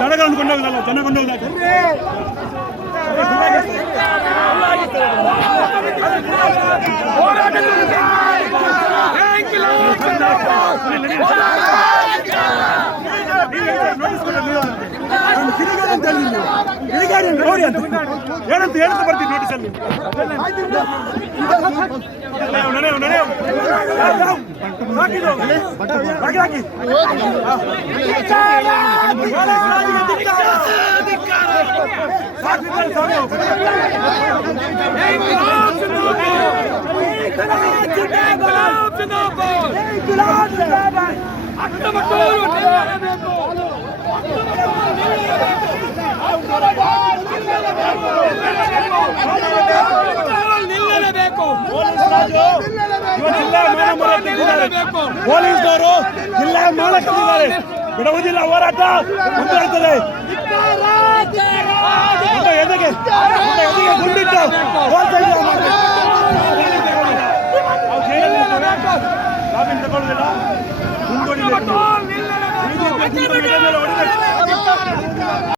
ದನಗಳನ್ನು ಕೊಂಡೋಗಲ್ಲ, ಜನ ಕೊಂಡೋಗಲ್ಲ. ಏನಂತ ಹೇಳ್ತಾ ಬರ್ತೀನಿ ನೋಟಿಸಲ್ಲಿ. ಪೊಲೀಸ್ನವರು ಜಿಲ್ಲಾ ಮಾಲಕರಿದ್ದಾರೆ, ಬಿಡುವುದಿಲ್ಲ, ಹೋರಾಟ ಮುಂದುವರೆಯುತ್ತದೆ. ಎದೆಗೆ ಗುಂಡಿಟ್ಟು ತಗೊಳ್ಳುದಿಲ್ಲ, ಮುಂದೂಡಿಲ್ಲ.